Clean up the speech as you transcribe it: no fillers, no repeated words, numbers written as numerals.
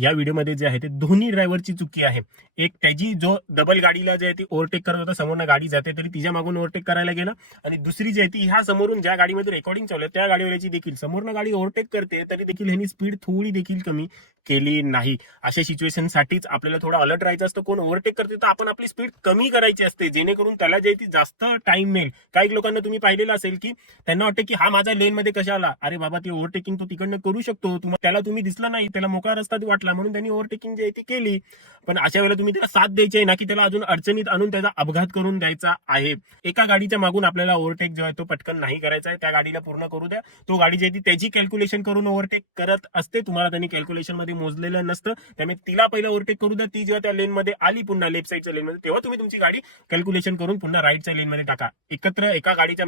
या व्हिडिओमध्ये जे आहे ते दोन्ही ड्रायव्हरची चुकी आहे. एक त्याची जो डबल गाडीला जे आहे ती ओव्हरटेक करत होता, समोरनं गाडी जाते तरी तिच्या मागून ओव्हरटेक करायला गेला, आणि दुसरी जी आहे ती ह्या समोरून ज्या गाडीमध्ये रेकॉर्डिंग चालू आहे त्या गाडीवाल्याची देखील समोरनं गाडी ओव्हरटेक करते तरी देखील ह्यांनी स्पीड थोडी देखील कमी केली नाही. अशा सिच्युएशनसाठीच आपल्याला थोडं अलर्ट राहायचं असतं. कोण ओव्हरटेक करते तर आपण आपली स्पीड कमी करायची असते, जेणेकरून त्याला जे ती जास्त टाइम मिळेल. काही लोकांना तुम्ही पाहिलेलं असेल की त्यांना वाटतं की हा माझा लेन मध्ये कशा आला, अरे बाबा ती ओव्हरटेकिंग तो तिकडनं करू शकतो, त्याला तुम्ही दिसला नाही, त्याला मोकळा रस्ता वाटला म्हणून त्यांनी ओव्हरटेकिंग जी आहे ती केली. पण अशा वेळेला तुम्ही त्याला साथ द्यायची आहे ना, की त्याला अजून अडचणीत आणून त्याचा अपघात करून द्यायचा आहे. एका गाडीच्या मागून आपल्याला ओव्हरटेक जो आहे तो पटकन नाही करायचा आहे. त्या गाडीला पूर्ण करू द्या. तो गाडी जी आहे ती त्याची कॅल्क्युलेशन करून ओव्हरटेक करत असते, तुम्हाला त्यांनी कॅल्क्युलेशन मध्ये मोजलेलं नसतं. त्यामुळे तिला पहिला ओव्हरटेक करू द्या. ती जेव्हा त्या लेन मध्ये आली पुन्हा लेफ्ट साईडच्या लेन मध्ये, तेव्हा तुम्ही तुमची गाडी कॅल्क्युलेशन करून पुन्हा राईटच्या लेन मध्ये टाका. एकत्र एका गाडीच्या